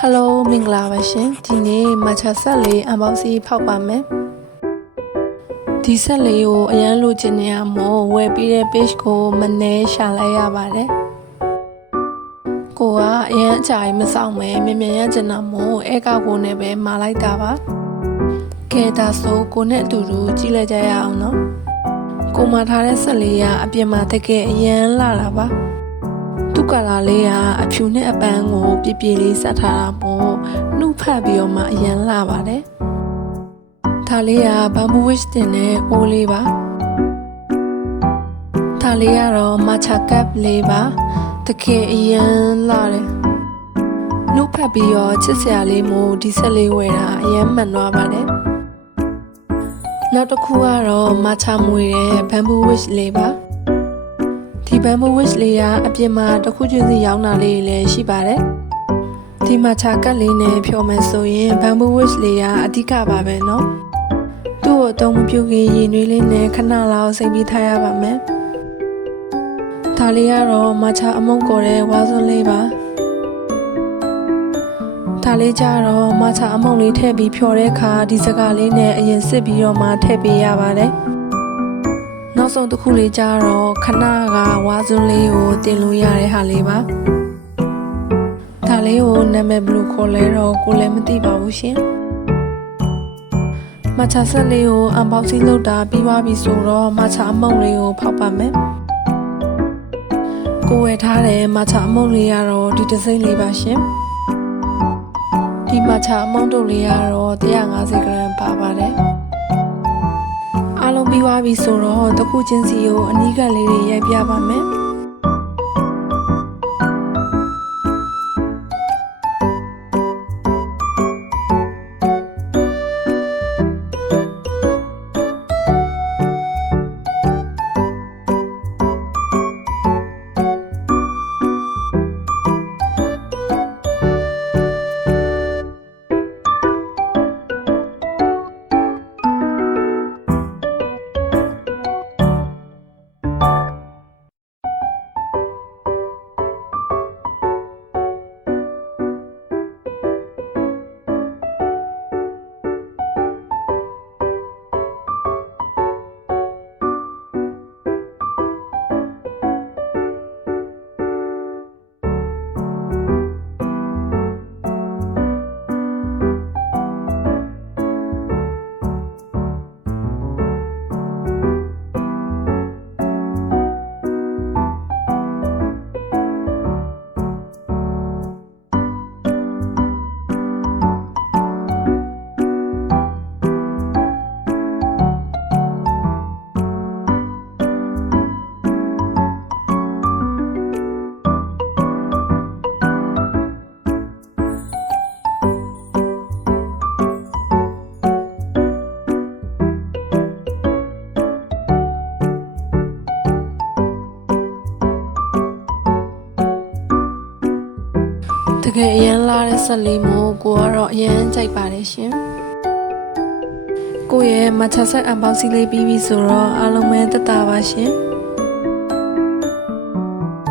Hello မင်္ဂလာပါရှင်ဒီနေ့မချဆက်လေးအပေါင်းစီဖောက်ပါမယ်ဒီဆက်လေးကိုအရန်လိုချင်နေရမို့ဝယ်ပြီးတဲ့ page ကိုမနှဲရှာလိုက်ရပါတယ်ကိုကအရန်အကြာကြီးမဆောင်မဲမြင်ရချင်တာမို့အဲကောက်ကိုနဲ့ပဲမာလိုက်တာပါကဲဒါဆိုကိုနဲ့အတူတူကြည့်လိုက်ကြရအောင်နော်ကိုမှာထားတဲ့ဆက်လေးကအပြင်မှာတကယ်အရန်လာတာပါသူကလာလေးကအဖြူနဲ့အပန်းကိုပြပြလေးဆက်ထားတာမို့နှုတ်ဖတ်ပြီးတော့မှအရန်လာပါတယ်ဒါလေးကဘမ်ဘူဝစ်တင်နဲ့အိုးလေးပါဒါလေးကတော့မာချာကပ်လေးပါတကယ်အရန်လာတယ်နှုတ်ဖတ်ပြီးတော့ချစ်စရာလေးမို့ဒီဆက်လေးဝယ်တာအရန်မှန်သွားပါတယ်နောက်တစ်ခုကတော့မာချာမွေတဲ့ဘမ်ဘူဝစ်လေးပါဒီဘမ်ဘူဝစ်လေးကအပြင်မှာတစ်ခုချင်းစီရောင်းတာလေးလည်းရှိပါတယ်ဒီမှာချာကတ်လေးနဲ့ဖြော်မယ်ဆိုရင်ဘမ်ဘူဝစ်လေးကအဓိကပါပဲเนาะသူ့ကိုအသုံးမပြုခင်ရည်နွေးလေးနဲ့ခဏလောက်စိမ့်ပြီးထားရပါမယ်ဒါလေးကတော့မချာအမုံကော်တဲ့ဝါစွန်းလေးပါဒါလေးကြတော့မချာအမုံလေးထည့်ပြီးဖြော်တဲ့အခါဒီစကားလေးနဲ့အရင်စစ်ပြီးတော့မှထည့်ပေးရပါတယ်နောက်ဆုံးတစ်ခုလေးကြတော့ခဏကဝါစွန်းလေးကိုတင်လို့ရတဲ့ဟာလေးပါဒါလေးကိုနာမည်ဘယ်လိုခေါ်လဲတော့ကိုလည်းမသိပါဘူးရှင်မချာဆက်လေးကိုအန်ဘောက်စီလုပ်တာပြီးသွားပြီဆိုတော့မချာအမုံလေးကိုဖောက်ပါမယ်ကိုဝယ်ထားတဲ့မချာအမုံလေးကတော့ဒီဒီဇိုင်းလေးပါရှင်ဒီမချာအမုံတို့လေးကတော့150 g ပါပါတယ်အားလုံးပြီးသွားပြီဆိုတော့တစ်ခုချင်းစီကိုအနီးကပ်လေးတွေရိုက်ပြပါမယ်တကယ်အရန်လာတဲ့ဆက်လေးမို့ကိုကတော့အရန်ကြိုက်ပါတယ်ရှင်ကိုရဲ့မချဆက်အန်ဘောက်စီလေးပြီးပြီဆိုတော့အားလုံးပဲတက်တာပါရှင်